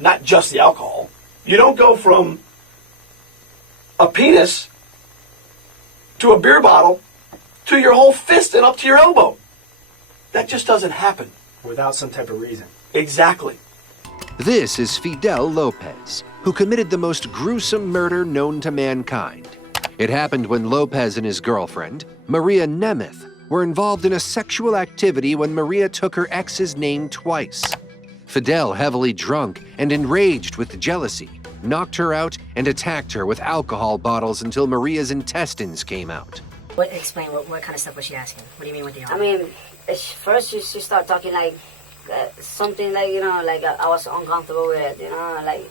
not just the alcohol. You don't go from a penis to a beer bottle to your whole fist and up to your elbow. That just doesn't happen. Without some type of reason. Exactly. This is Fidel Lopez, who committed the most gruesome murder known to mankind. It happened when Lopez and his girlfriend, Maria Nemeth, were involved in a sexual activity when Maria took her ex's name twice. Fidel, heavily drunk and enraged with jealousy, knocked her out and attacked her with alcohol bottles until Maria's intestines came out. Explain, what kind of stuff was she asking? What do you mean with the I mean, first she started talking like something like, you know, like I was uncomfortable with it, you know, like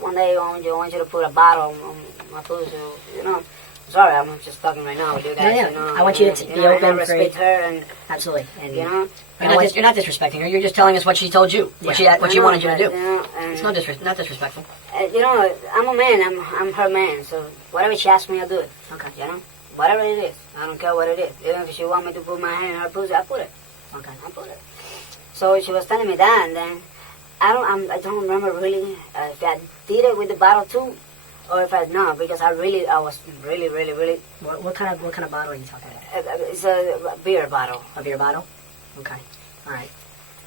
one day I want you to put a bottle on my pussy, you know. Sorry, I'm just talking right now with you guys. Yeah. You know, I want you to be open, and respect her, and absolutely. And you know, you're not disrespecting her. You're just telling us what she told you, what she wanted you to do. You know, it's not disrespectful. You know, I'm a man. I'm her man. So whatever she asks me, I do it. Okay. You know, whatever it is, I don't care what it is. Even if she want me to put my hand in her pussy, I put it. Okay. I put it. So she was telling me that, and then I don't remember really if I did it with the bottle too. Or if I not, because I was really. What kind of bottle are you talking about? It's a beer bottle. A beer bottle? Okay. All right.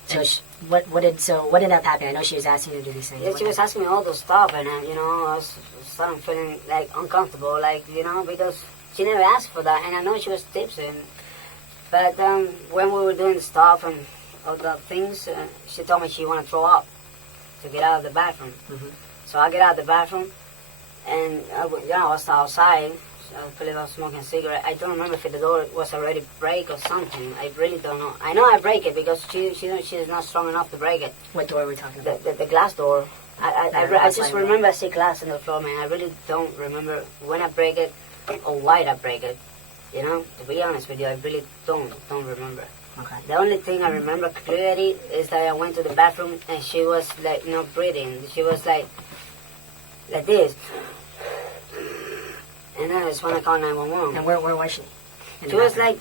So what ended up happening? I know she was asking you to do these things. Yeah, she was asking me all those stuff, and you know, I was starting feeling like uncomfortable, like, you know, because she never asked for that, and I know she was tipsy. But when we were doing the stuff and all the things, she told me she wanted to throw up to get out of the bathroom. Mm-hmm. So I get out of the bathroom. And I was outside, so I believe I was smoking a cigarette. I don't remember if the door was already break or something. I really don't know. I know I break it because she's not strong enough to break it. What door are we talking about? The glass door. I just remember I see glass on the floor, man. I really don't remember when I break it or why I break it. You know, to be honest with you, I really don't remember. Okay. The only thing I remember clearly is that I went to the bathroom and she was like not breathing. She was like this. And then it's when I called 911. And where was she? She was like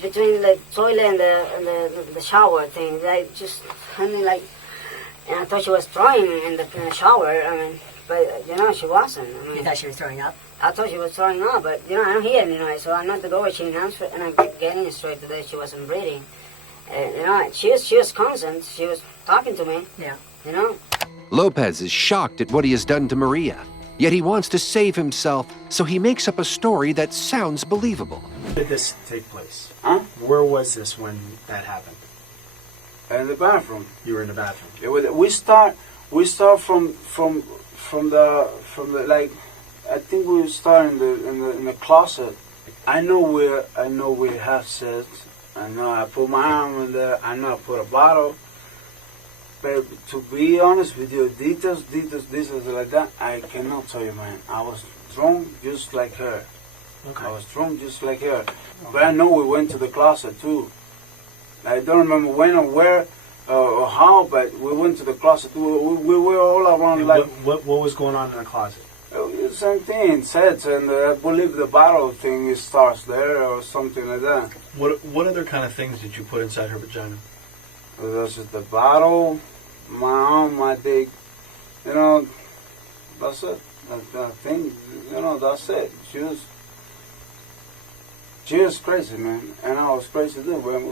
between the toilet and the shower thing. Like just honey, like, and I thought she was throwing in the shower. I mean, but you know she wasn't. I mean, you thought she was throwing up? I thought she was throwing up, but you know I don't hear any noise. So I knocked the door. She announced it, and I'm getting straight to that she wasn't breathing. And you know she was constant. She was talking to me. Yeah. You know. Lopez is shocked at what he has done to Maria. Yet he wants to save himself, so he makes up a story that sounds believable. Where did this take place? Huh? Where was this when that happened? In the bathroom. You were in the bathroom. We start from the like, I think we start in the closet. I know we have sex. I know I put my arm in there. I know I put a bottle. But to be honest with you, details like that, I cannot tell you, man. I was drunk just like her. Okay. I was drunk just like her. Okay. But I know we went to the closet too. I don't remember when or where or how, but we went to the closet too. We were all around. And like what was going on in the closet? Same thing, sets, and I believe the bottle thing starts there or something like that. What other kind of things did you put inside her vagina? This is the bottle, my arm, my dick, you know, that's it. That thing, you know, that's it. She was crazy, man, and I was crazy too. When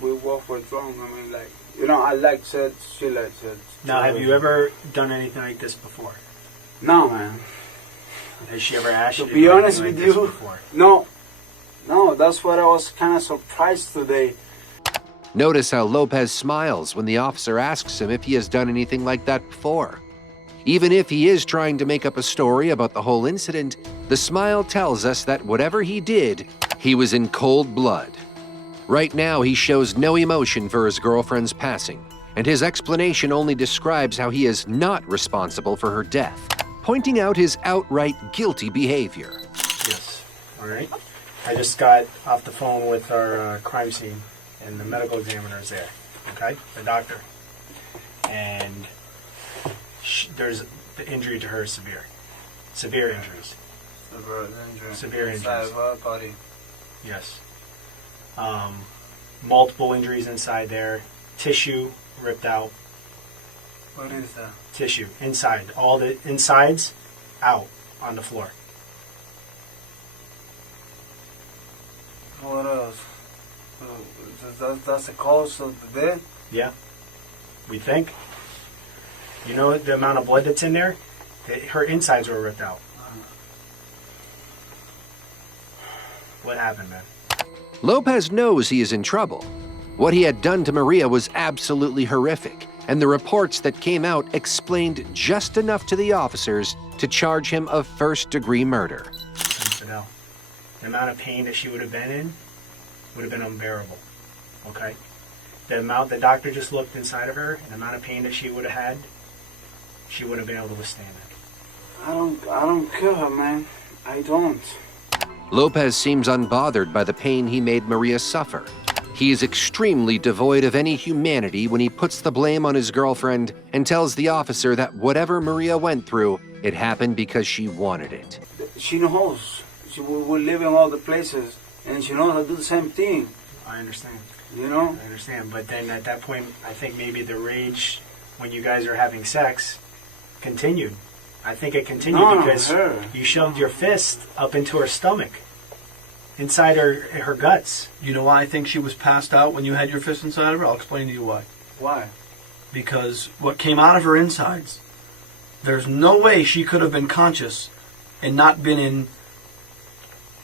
we both were drunk. I mean, like, you know, I like sex, she likes sex. Now, have you ever done anything like this before? No, man. Has she ever asked you to be honest with you? Before? No, that's what I was kind of surprised today. Notice how Lopez smiles when the officer asks him if he has done anything like that before. Even if he is trying to make up a story about the whole incident, the smile tells us that whatever he did, he was in cold blood. Right now, he shows no emotion for his girlfriend's passing, and his explanation only describes how he is not responsible for her death, pointing out his outright guilty behavior. Yes. All right. I just got off the phone with our crime scene, and the medical examiner is there, okay, the doctor. And there's the injury to her is severe. Severe injuries. Severe injuries. Body. Yes. Multiple injuries inside there. Tissue ripped out. What is that? Tissue inside, all the insides out on the floor. What else? That's the cause of the death? Yeah, we think. You know the amount of blood that's in there? Her insides were ripped out. What happened, man? Lopez knows he is in trouble. What he had done to Maria was absolutely horrific, and the reports that came out explained just enough to the officers to charge him of first-degree murder. Fidel, the amount of pain that she would have been in would have been unbearable, okay? The amount the doctor just looked inside of her, and the amount of pain that she would have had, she wouldn't have been able to withstand it. I don't kill her, man. I don't. Lopez seems unbothered by the pain he made Maria suffer. He is extremely devoid of any humanity when he puts the blame on his girlfriend and tells the officer that whatever Maria went through, it happened because she wanted it. She knows. We live in all the places, and she knows how to do the same thing. I understand. You know? I understand, but then at that point, I think maybe the rage when you guys are having sex continued. I think it continued because you shoved your fist up into her stomach, inside her guts. You know why I think she was passed out when you had your fist inside of her? I'll explain to you why. Why? Because what came out of her insides, there's no way she could have been conscious and not been in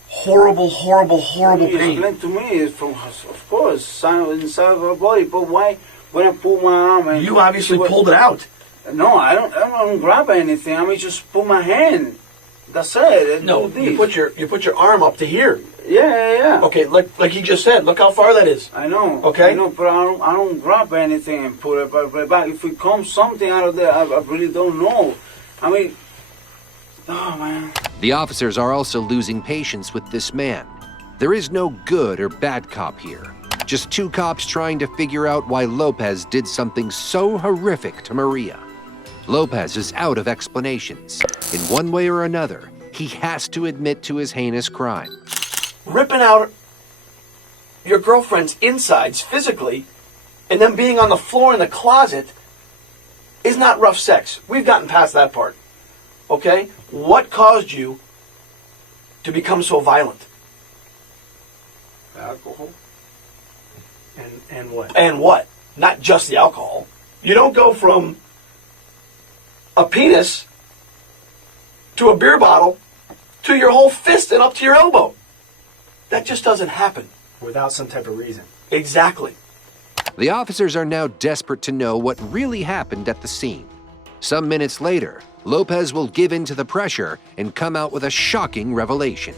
horrible, horrible, horrible pain. Explain to me, is from, of course, inside of her body, but why when I pull my arm and... You obviously pulled it out. No, I don't grab anything. I mean, just pull my hand. That's it. No, you put your arm up to here. Yeah. Okay, like he just said. Look how far that is. I know. Okay. I know, but I don't grab anything and put it back. If it comes something out of there, I really don't know. I mean, oh man. The officers are also losing patience with this man. There is no good or bad cop here. Just two cops trying to figure out why Lopez did something so horrific to Maria. Lopez is out of explanations. In one way or another, he has to admit to his heinous crime. Ripping out your girlfriend's insides physically and then being on the floor in the closet is not rough sex. We've gotten past that part. Okay? What caused you to become so violent? Alcohol. And what? And what? Not just the alcohol. You don't go from a penis to a beer bottle to your whole fist and up to your elbow. That just doesn't happen. Without some type of reason. Exactly. The officers are now desperate to know what really happened at the scene. Some minutes later, Lopez will give in to the pressure and come out with a shocking revelation.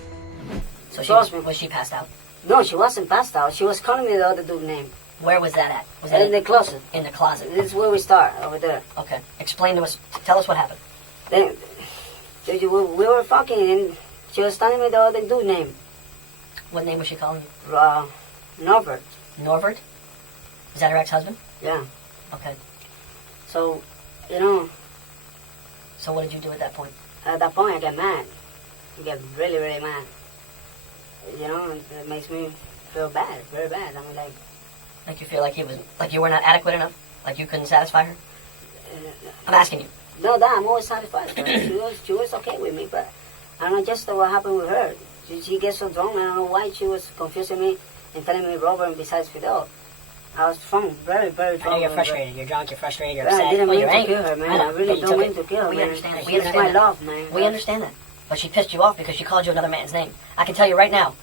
So was she passed out? No, she wasn't passed out. She was calling me the other dude's name. Where was that at? Was that In the closet. In the closet. This is where we start, over there. Okay. Explain to us. Tell us what happened. Then, we were fucking, and she was telling me the other dude's name. What name was she calling you? Norbert. Norbert? Is that her ex-husband? Yeah. Okay. So, you know, So what did you do at that point? at that point I get mad. I get really, really mad. You know, it makes me feel bad, very bad. I mean, Like you feel like you were not adequate enough? Like you couldn't satisfy her? I'm asking you. no, that I'm always satisfied with her. She was okay with me, but I don't know just what happened with her. She gets so drunk, I don't know why she was confusing me and telling me Robert and besides Fidel. I was drunk, very, very I drunk. know you're frustrated. You're drunk. You're frustrated. You're Yeah, upset. I didn't well, mean you're to angry. kill her, man. I know, I really but you don't took mean it. to kill her, We man. understand that. We She's understand my that. love, man. We understand that. But she pissed you off because she called you another man's name. I can tell you right now,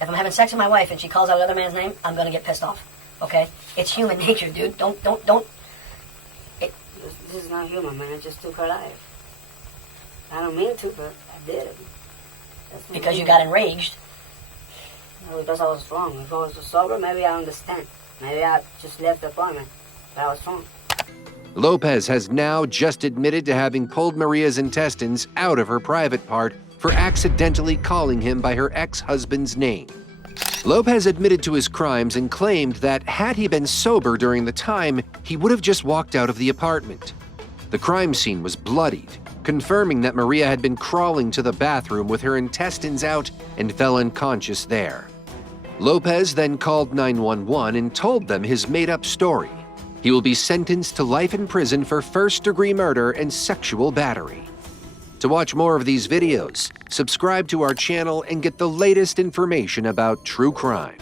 if I'm having sex with my wife and she calls out another man's name, I'm going to get pissed off. Okay? It's human nature, dude. Don't. This is not human, man. I just took her life. I don't mean to, but I did it. That's not Because you human. got enraged. No, because I was drunk. If I was sober, maybe I understand. Maybe I just left the apartment. But I was drunk. Lopez has now just admitted to having pulled Maria's intestines out of her private part for accidentally calling him by her ex-husband's name. Lopez admitted to his crimes and claimed that had he been sober during the time, he would have just walked out of the apartment. The crime scene was bloodied, confirming that Maria had been crawling to the bathroom with her intestines out and fell unconscious there. Lopez then called 911 and told them his made-up story. He will be sentenced to life in prison for first-degree murder and sexual battery. To watch more of these videos, subscribe to our channel and get the latest information about true crime.